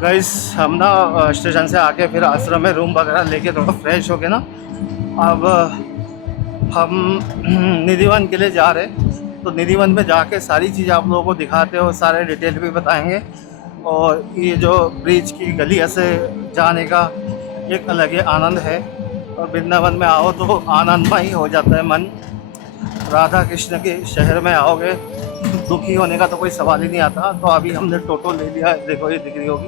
Guys हम ना station से आके फिर आश्रम में रूम वगैरह लेके थोड़ा फ्रेश हो गए ना। अब हम निधिवन के लिए जा रहे हैं, तो निधिवन में जाके सारी चीज़ आप लोगों को दिखाते हो, सारे डिटेल भी बताएंगे। और ये जो ब्रिज की गली से जाने का एक अलग ही आनंद है, और वृंदावन में आओ तो आनंदमय हो जाता है मन। राधा कृष्ण के शहर में आओगे दुखी होने का तो कोई सवाल ही नहीं आता। तो अभी हमने टोटो ले लिया है, देखो ये दिख रही होगी।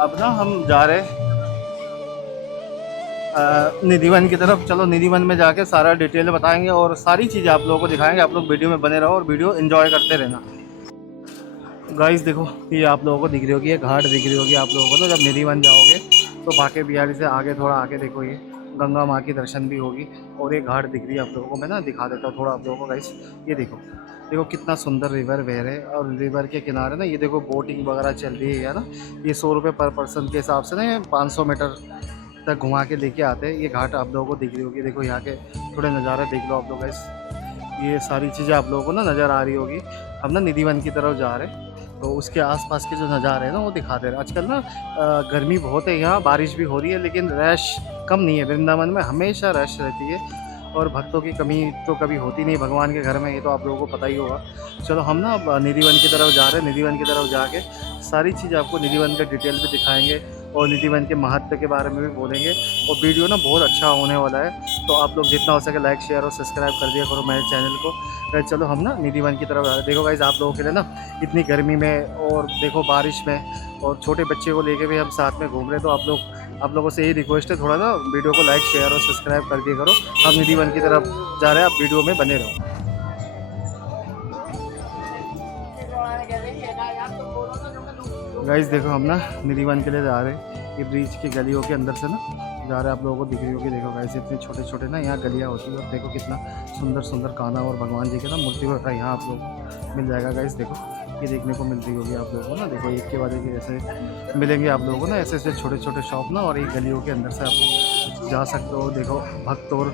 अब ना हम जा रहे निधिवन की तरफ। चलो निधिवन में जाके सारा डिटेल बताएंगे और सारी चीज़ें आप लोगों को दिखाएंगे। आप लोग वीडियो में बने रहो और वीडियो एंजॉय करते रहना। गाइस देखो, ये आप लोगों को दिख रही होगी, ये घाट दिख रही होगी आप लोगों को। तो जब निधिवन जाओगे तो बाके बिहारी से आगे थोड़ा आगे देखो, ये गंगा माँ की दर्शन भी होगी। और ये घाट दिख रही है आप लोगों को, मैं ना दिखा देता हूँ थोड़ा आप लोगों को। गाइस ये देखो, देखो कितना सुंदर रिवर बह रहा है। और रिवर के किनारे ना ये देखो बोटिंग वगैरह चल रही है ना। ये 100 रुपये पर पर्सन के हिसाब से ना, ये 500 मीटर तक घुमा के लेके आते हैं। ये घाट आप लोगों को दिख रही होगी, देखो यहाँ के थोड़े नज़ारे देख लो आप लोग। गाइस ये सारी चीज़ें आप लोगों को ना नज़र आ रही होगी। हम ना निधिवन की तरफ जा रहे हैं, तो उसके आसपास के जो नज़ारे हैं ना वो दिखा दे रहे हैं। आजकल ना गर्मी बहुत है, यहाँ बारिश भी हो रही है, लेकिन रश कम नहीं है। वृंदावन में हमेशा रश रहती है और भक्तों की कमी तो कभी होती नहीं भगवान के घर में, ये तो आप लोगों को पता ही होगा। चलो हम ना अब निधिवन की तरफ जा रहे हैं। निधिवन की तरफ जाके सारी चीज़ आपको निधिवन का डिटेल भी दिखाएंगे और निधिवन के महत्व के बारे में भी बोलेंगे। और वीडियो ना बहुत अच्छा होने वाला है, तो आप लोग जितना हो सके लाइक शेयर और सब्सक्राइब कर दिया करो मेरे चैनल को। चलो हम ना निधिवन की तरफ आ रहे हैं। देखो गाइस, आप लोगों के लिए ना इतनी गर्मी में और देखो बारिश में और छोटे बच्चे को लेके भी हम साथ में घूम रहे हैं। तो आप लोगों से यही रिक्वेस्ट है, थोड़ा ना वीडियो को लाइक शेयर और सब्सक्राइब कर दिया करो। हम निधिवन की तरफ जा रहे हैं, आप वीडियो में बने रहो। गाइस देखो, हम ना निधिवन के लिए जा रहे हैं। ये ब्रिज की गलियों के अंदर से ना जा रहे हैं, आप लोगों को दिख रही होगी। देखो गाइस, इतने छोटे छोटे ना यहाँ गलियाँ होती है। और देखो कितना सुंदर सुंदर कान्हा और भगवान जी के ना मूर्ति वगैरह यहाँ आप लोग मिल जाएगा। गाइस देखो, ये देखने को मिल रही होगी आप लोगों को ना। देखो एक के बाद एक ऐसे मिलेंगे आप लोगों को ना, ऐसे ऐसे छोटे छोटे शॉप ना। और ये गलियों के अंदर से आप जा सकते हो। देखो भक्त और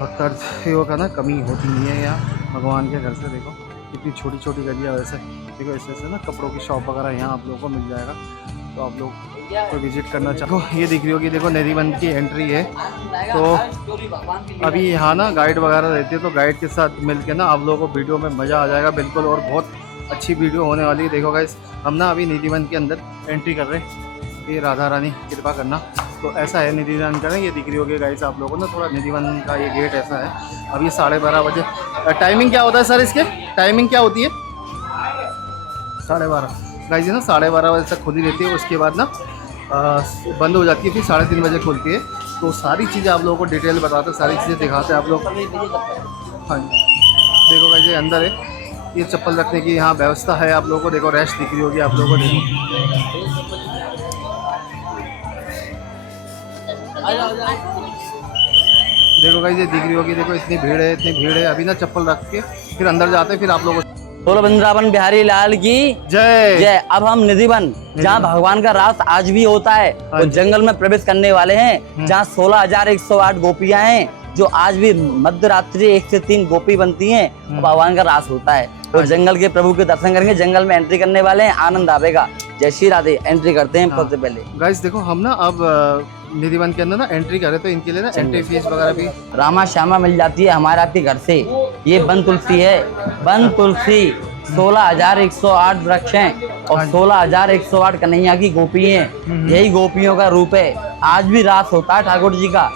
भक्तार्थियों का ना कमी होती नहीं है यहाँ भगवान के घर से। देखो इतनी छोटी छोटी गलियाँ, वैसे देखो ऐसे ऐसे ना कपड़ों की शॉप वगैरह यहाँ आप लोगों को मिल जाएगा। तो आप लोग को विजिट करना चाहो, ये दिख रही होगी। देखो निधिवन की एंट्री है। तो अभी यहाँ ना गाइड वगैरह रहती है, तो गाइड के साथ मिलके ना आप लोगों को वीडियो में मज़ा आ जाएगा बिल्कुल। और बहुत अच्छी वीडियो होने वाली है। देखो गाइस, हम ना अभी निधिवन के अंदर एंट्री कर रहे हैं। ये राधा रानी कृपा करना, तो ऐसा है निधिवन का ना। ये दिख रही होगी गाइस आप लोगों को ना, थोड़ा निधिवन का ये गेट ऐसा है। अब ये 12:30 बजे टाइमिंग क्या होता है सर, इसके टाइमिंग क्या होती है? 12:30 गाइस, ना 12:30 बजे तक खुली रहती है। उसके बाद ना बंद हो जाती है, फिर 3:30 बजे खुलती है। तो सारी चीज़ें आप लोगों को डिटेल बताते हैं, सारी चीज़ें दिखाते हैं आप लोग। हाँ जी, देखो गाइस ये अंदर है। ये चप्पल रखने की यहाँ व्यवस्था है आप लोगों को। देखो रेस्ट दिख रही होगी आप लोगों को। देखो गाइस ये दिख रही होगी। देखो इतनी भीड़ है, इतनी भीड़ है। अभी ना चप्पल रख के फिर अंदर जाते हैं, फिर आप लोगों को। बोलो वृंदावन बिहारी लाल की जय जय। अब हम निधिवन, जहाँ भगवान का रास आज भी होता है, तो जंगल में प्रवेश करने वाले हैं, जहाँ 16,108 गोपियां हैं, जो आज भी मध्य रात्रि 1 से 3 गोपी बनती हैं। भगवान का रास होता है, तो जंगल के प्रभु के दर्शन करेंगे। जंगल में एंट्री करने वाले हैं, आनंद आवेगा। जय श्री राधे। एंट्री करते हैं सबसे पहले। गाइस देखो, हम ना अब निधिवन के अंदर ना एंट्री करें, तो इनके लिए ना एंट्री फीस वगैरह भी रामा श्यामा मिल जाती है हमारे आपके घर से। ये वन तुलसी है, वन तुलसी 16,108 वृक्ष हैं और 16,108 कन्हैया की गोपी हैं। यही गोपियों का रूप है। आज भी रास होता है ठाकुर जी का,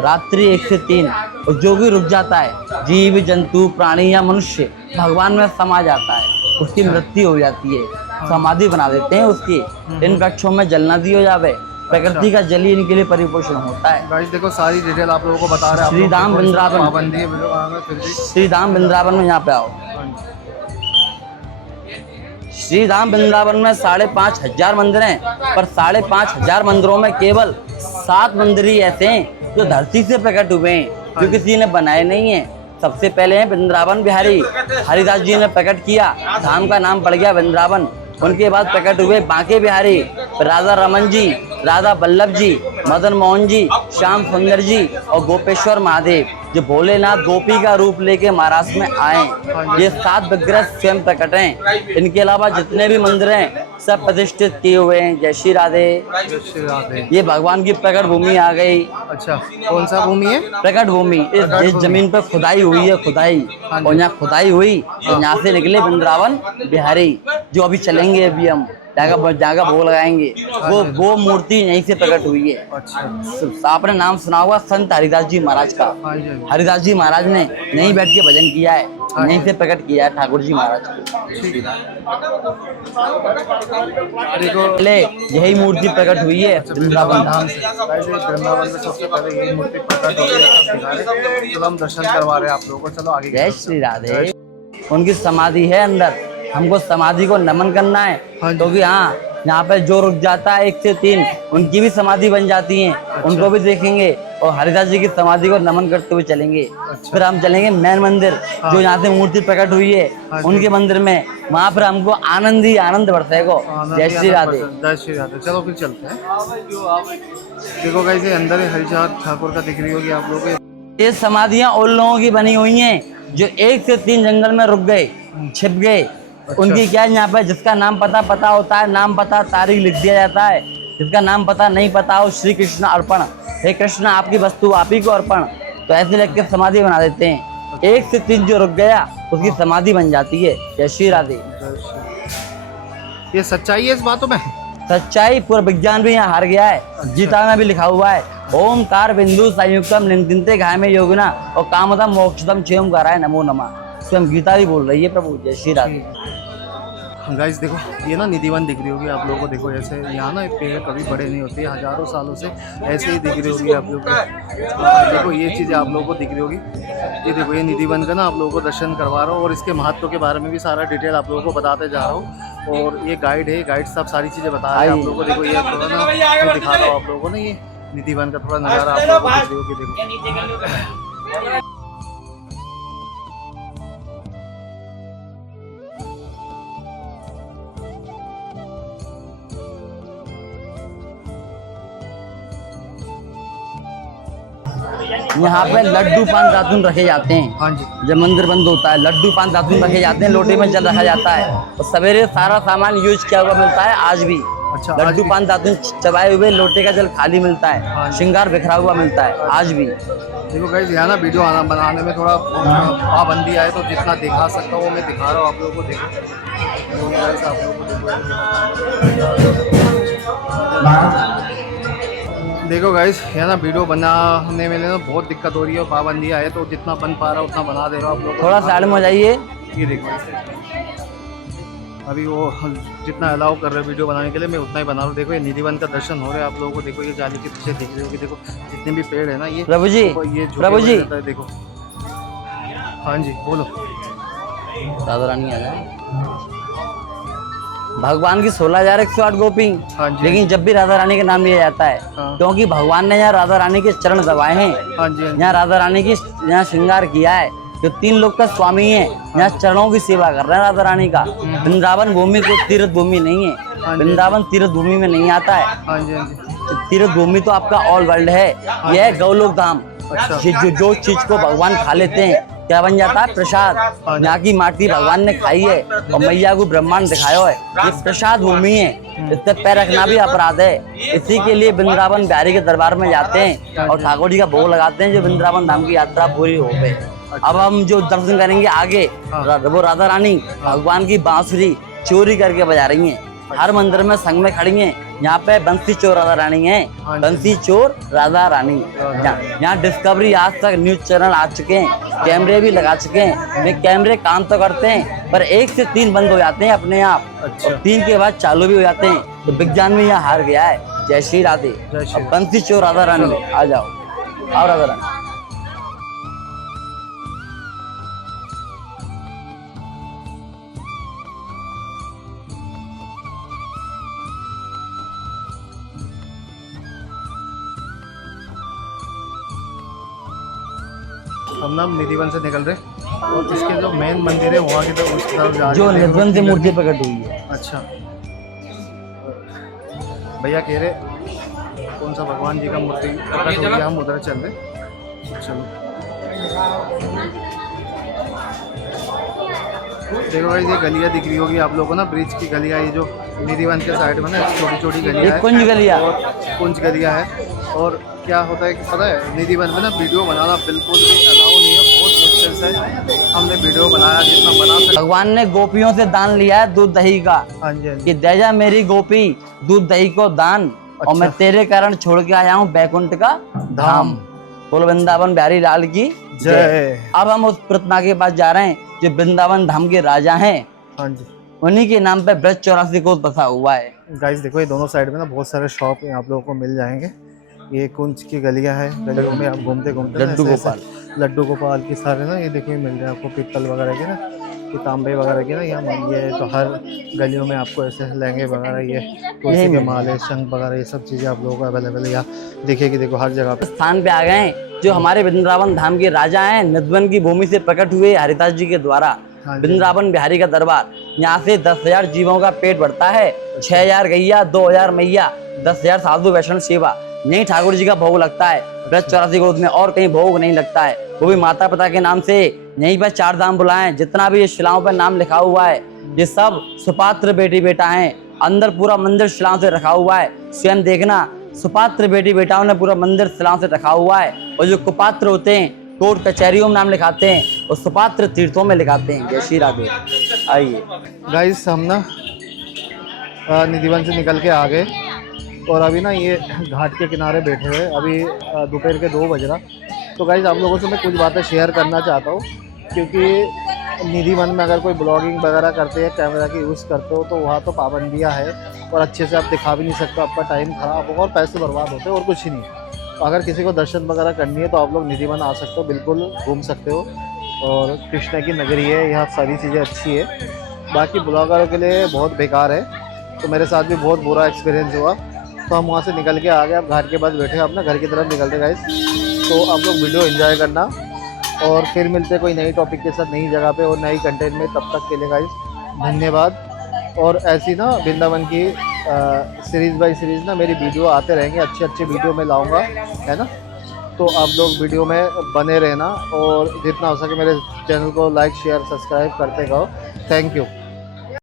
रात्रि 1 से 3। और जो भी रुक जाता है, जीव जंतु प्राणी या मनुष्य, भगवान में समा जाता है, उसकी मृत्यु हो जाती है, समाधि बना देते हैं उसकी। इन वृक्षों में जल नदी हो जावे, प्रकृति का जल ही इनके लिए परिपोषण होता है। गाइस देखो सारी डिटेल आप लोगों को बता रहे हैं। श्री धाम वृंदावन, श्री धाम वृंदावन में यहाँ पे आओ। श्री धाम वृंदावन में 5,500 मंदिर हैं, पर 5,500 मंदिरों में केवल 7 मंदिर ही ऐसे हैं जो धरती से प्रकट हुए हैं, जो किसी ने बनाए नहीं है। सबसे पहले हैं वृंदावन बिहारी, हरिदास जी ने प्रकट किया, धाम का नाम पड़ गया वृंदावन। उनके बाद प्रकट हुए बांके बिहारी, राजा रमन जी, राधा वल्लभ जी, मदन मोहन जी, श्याम सुंदर जी और गोपेश्वर महादेव, जो भोलेनाथ गोपी का रूप लेके महाराष्ट्र में आए, ये 7 विग्रह स्वयं प्रकट हैं। इनके अलावा जितने भी मंदिर हैं सब प्रतिष्ठित किए हुए हैं। जय श्री राधे। जय श्री राधे। ये भगवान की प्रकट भूमि आ गई। अच्छा, कौन सा भूमि है? प्रकट भूमि। इस जमीन पर खुदाई हुई है, खुदाई, और यहाँ खुदाई हुई तो यहाँ से निकले वृंदावन बिहारी, जो अभी चलेंगे, अभी हम जाकर भोग लगाएंगे। वो मूर्ति यहीं से प्रकट हुई है। अच्छा, आपने नाम सुना होगा संत हरिदास जी महाराज का। हरिदास जी महाराज ने यहीं बैठ के भजन किया है, यहीं से प्रकट किया है ठाकुर जी महाराज को। देखो, पहले यही मूर्ति प्रकट हुई है वृंदावन धाम से। वृंदावन में सबसे पहले यही मूर्ति प्रकट हो गई है। चलो हम दर्शन करवा रहे हैं आप लोगों को, चलो आगे। जय श्री राधे। उनकी समाधि है अंदर, हमको समाधि को नमन करना है, क्योंकि हाँ यहाँ पे जो रुक जाता है 1 से 3 उनकी भी समाधि बन जाती है। उनको भी देखेंगे और हरिदास जी की समाधि को नमन करते हुए चलेंगे। फिर हम चलेंगे मैन मंदिर, जो यहाँ से मूर्ति प्रकट हुई है, उनके मंदिर में, वहाँ पर हमको आनंद ही आनंद बरसेगा। जय श्री राधे। जय श्री राधे। चलो फिर चलते हैं। देखो गाइस, ये अंदर हरिचांद ठाकुर का दिख रही होगी आप लोगों को। ये समाधियाँ उन लोगों की बनी हुई हैं जो 1 से 3 जंगल में रुक गए, छिप गए। उनकी क्या है, यहाँ पे जिसका नाम पता होता है, नाम पता तारीख लिख दिया जाता है। जिसका नाम पता नहीं पता हो, श्री कृष्ण अर्पण, हे कृष्ण आपकी वस्तु आप ही को अर्पण, तो ऐसे लिख के समाधि बना देते हैं। 1 से 3 जो रुक गया उसकी समाधि बन जाती है। जय श्री राधे। ये सच्चाई है इस बातों में? सच्चाई, पूरा विज्ञान भी यहाँ हार गया है। गीता में भी लिखा हुआ है, ओमकार बिंदु संयुक्तम निंदिते घाय में योगिना और कामदम मोक्षदम क्षेम कराय नमो नमः। स्वयं गीता भी बोल रही है प्रभु। जय श्री राधे। गाइस देखो, ये ना निधिवन दिख रही होगी आप लोगों को। देखो ऐसे यहाँ ना पेड़ कभी बड़े नहीं होते, हजारों सालों से ऐसे ही दिख रही होगी आप लोगों को। देखो ये चीज़ें आप लोगों को दिख रही होगी। ये देखो, ये निधिवन का ना आप लोगों को दर्शन करवा रहा हूँ, और इसके महत्व के बारे में भी सारा डिटेल आप लोगों को बताते जा रहा हूँ। और ये गाइड है, गाइड सब सारी चीज़ें बता रहे हैं आप लोगों को। देखो ये थोड़ा ना मैं दिखा रहा हूँ आप लोगों को ना, ये निधिवन का थोड़ा नज़ारा आप लोगों को दिख रही होगी। देखो यहाँ पे लड्डू पान दातुन रखे जाते हैं। हाँ जी। जब मंदिर बंद होता है लड्डू पान दातुन रखे जाते हैं, लोटे में जल रखा जाता है, और सवेरे सारा सामान यूज किया हुआ मिलता है आज भी। अच्छा, लड्डू पान दातुन चबाए हुए, लोटे का जल खाली मिलता है, श्रृंगार बिखरा हुआ मिलता है आज भी। देखो गाइस, यहाँ ना वीडियो बनाने में थोड़ा पाबंदी आए, तो जितना दिखा सकता हूँ वो मैं दिखा रहा हूँ आप लोगों को। देखो आप लोगों को देखो गाइस, यहाँ ना वीडियो बनाने में ना बहुत दिक्कत हो रही है, पाबंदी आए तो जितना बन पा रहा है उतना बना दे रहा हूँ आप लोग। थोड़ा साइड में जाइए। ये देखो, अभी वो जितना अलाउ कर रहे हैं वीडियो बनाने के लिए, मैं उतना ही बना रहा हूँ। देखो ये निधिवन का दर्शन हो रहा है आप लोगों को। देखो ये जाली के पीछे दिख रही होगी। देखो जितने भी पेड़ है ना, ये प्रभु जी, ये प्रभु जी देखो। हाँ जी बोलो। राधा रानी आ जाए। भगवान की 16,108 गोपी, लेकिन जब भी राधा रानी का नाम लिया जाता है, क्योंकि भगवान ने यहाँ राधा रानी के चरण दबाए हैं। यहाँ राधा रानी की यहाँ श्रृंगार किया है। जो 3 लोग का स्वामी है, यहाँ चरणों की सेवा कर रहे हैं राधा रानी का। वृंदावन भूमि को तीर्थ भूमि नहीं है, वृंदावन तीर्थ भूमि में नहीं आता है। तीर्थ भूमि तो आपका ऑल वर्ल्ड है, यह है गौलोक धाम। जो चीज को भगवान खा लेते हैं क्या बन जाता है? प्रसाद। यहाँ की माटी भगवान ने खाई है और मैया को ब्रह्मांड दिखाया है, ये प्रसाद भूमि है, इससे पैर रखना भी अपराध है। इसी के लिए वृंदावन बिहारी के दरबार में जाते हैं और ठाकुर जी का भोग लगाते हैं, जो वृंदावन धाम की यात्रा पूरी हो गई। अब हम जो दर्शन करेंगे आगे, वो राधा रानी भगवान की बांसुरी चोरी करके बजा रही हैं। हर मंदिर में संग में खड़ी हैं। यहाँ पे बंसी चोर राधा रानी है, बंसी चोर राधा रानी। यहाँ डिस्कवरी आज तक न्यूज चैनल आ चुके हैं, कैमरे भी लगा चुके हैं। ये कैमरे काम तो करते हैं, पर 1 से 3 बंद हो जाते हैं अपने आप, और 3 के बाद चालू भी हो जाते हैं। तो विज्ञान में यहाँ हार गया है। जय श्री राधे। बंसी चोर राधा रानी आ जाओ, आओ राधा रानी। हम ना निधिवन से निकल रहे और इसके जो मेन मंदिर है वहाँ की तरफ उसकी तरफ जा रहे जो निधिवन से मूर्ति प्रकट हुई है। अच्छा, भैया कह रहे कौन सा भगवान जी का मूर्ति प्रकट हो गया, हम उधर चल रहे। चलो देखो भाई, ये गलियाँ दिख रही होगी आप लोगों को ना, ब्रिज की गलियाँ, ये जो निधिवन के साइड में ना छोटी छोटी गलियाँ है, कुंज गलियाँ और कुंज गलियाँ है। और क्या होता है कि पता है, निधिवन में ना वीडियो बनाना बिल्कुल भी अलाउ नहीं है, बहुत मुश्किल से हमने वीडियो बनाया, जितना बना सकते। भगवान ने गोपियों से दान लिया है दूध दही का, हाँ जी, हाँ जी। कि दे जा मेरी गोपी दूध दही को दान, और मैं तेरे कारण छोड़ के आया हूँ बैकुंठ का धाम। बोल वृंदावन बिहारी लाल की जय। अब हम उस प्रतिमा के पास जा रहे हैं जो वृंदावन धाम के राजा हैं। हाँ जी, उन्हीं के नाम पे ब्रज 84 कोस बसा हुआ है। गाइस देखो, ये दोनों साइड में ना बहुत सारे शॉप आप लोगों को मिल जाएंगे। ये कुंज की गलियां है, गलियों में आप घूमते घूमते लड्डू गोपाल की सारे ना, ये देखो ये मिल रहे हैं आपको, पीतल वगैरह के ना, ये तांबे वगैरह के ना, यहाँ ये तो हर गलियों में आपको ऐसे लहंगे वगैरह, ये तुलसी के माले, शंख वगैरह, ये सब चीज़ें आप लोगों को अवेलेबल है यहाँ देखिए। देखो हर जगह पे स्थान पे आ गए जो हमारे वृंदावन धाम के राजा हैं, निधिवन की भूमि से प्रकट हुए हरिदास जी के द्वारा। वृंदावन बिहारी का दरबार, यहाँ से 10,000 जीवों का पेट भरता है, 6,000 गैया, 2,000 मैया, 10,000 साधु वैष्णव सेवा। यही ठाकुर जी का भोग लगता है ब्रज 84 कोस में, और कहीं भोग नहीं लगता है। वो भी माता पिता के नाम से। यहीं पर 4 धाम बुलाए, जितना भी शिलाओं पर नाम लिखा हुआ है ये सब सुपात्र बेटी बेटा हैं। अंदर पूरा मंदिर शिलाओं से रखा हुआ है, स्वयं देखना, सुपात्र बेटी बेटाओं ने पूरा मंदिर शिलाओं से रखा हुआ है। और जो कुपात्र होते हैं कोर्ट कचहरियों में नाम लिखाते हैं, और सुपात्र तीर्थों में लिखाते हैं। जय श्री राधे। आइए गाइस, हम ना निधिवन से निकल के आ गए, और अभी ना ये घाट के किनारे बैठे हुए, अभी दोपहर के 2 बज रहा। तो गाइस, आप लोगों से मैं कुछ बातें शेयर करना चाहता हूँ, क्योंकि निधिवन में अगर कोई ब्लॉगिंग वगैरह करते हैं, कैमरा की यूज़ करते हो, तो वहाँ तो पाबंदियाँ है, और अच्छे से आप दिखा भी नहीं सकते, आपका टाइम ख़राब होगा और पैसे बर्बाद होते हैं, और कुछ ही नहीं। तो अगर किसी को दर्शन वगैरह करनी है तो आप लोग निधिवन आ सकते हो, बिल्कुल घूम सकते हो, और कृष्ण की नगरी है, यहाँ सारी चीज़ें अच्छी है। बाकी ब्लॉगरों के लिए बहुत बेकार है, तो मेरे साथ भी बहुत बुरा एक्सपीरियंस हुआ। तो हम वहाँ से निकल के आ गए, अब घाट के पास बैठे, अपना घर की तरफ निकलते गाइस। तो आप लोग वीडियो एंजॉय करना, और फिर मिलते कोई नई टॉपिक के साथ, नई जगह पे और नई कंटेंट में। तब तक के लिए गाइस धन्यवाद। और ऐसी ना वृंदावन की सीरीज़ बाय सीरीज़ ना मेरी वीडियो आते रहेंगे, अच्छे वीडियो में लाऊंगा, है ना। तो आप लोग वीडियो में बने रहना, और जितना हो सके मेरे चैनल को लाइक शेयर सब्सक्राइब करते रहो। Thank you.